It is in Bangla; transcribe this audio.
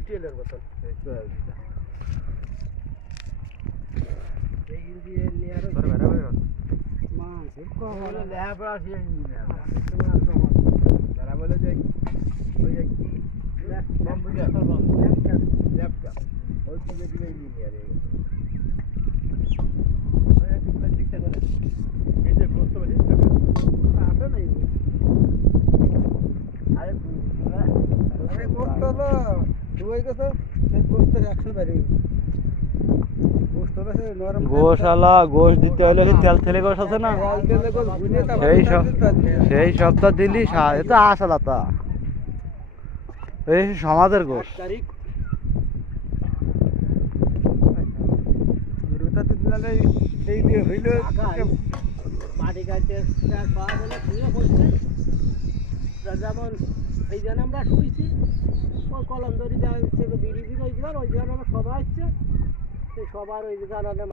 ইটেলের মতন তারা বলে যে ওই দিকে দিকে ইঞ্জিনিয়ার গোশালা গোশ দিতে হলে কি তেল তেলে গোশ আছে না সেই সপ্তাহ দিলি এটা আসলা তা এই সমাজের গোশ মাটি কাটতে পাওয়া গেলে খুলে পড়ছে যেমন এই জন্য আমরা শুয়েছি ওই কলম দড়ি দেওয়া হচ্ছে বিড়ি বিড়ি ওই জায়গায় আমরা সবাই হচ্ছে সেই সবার ওই জায়গায়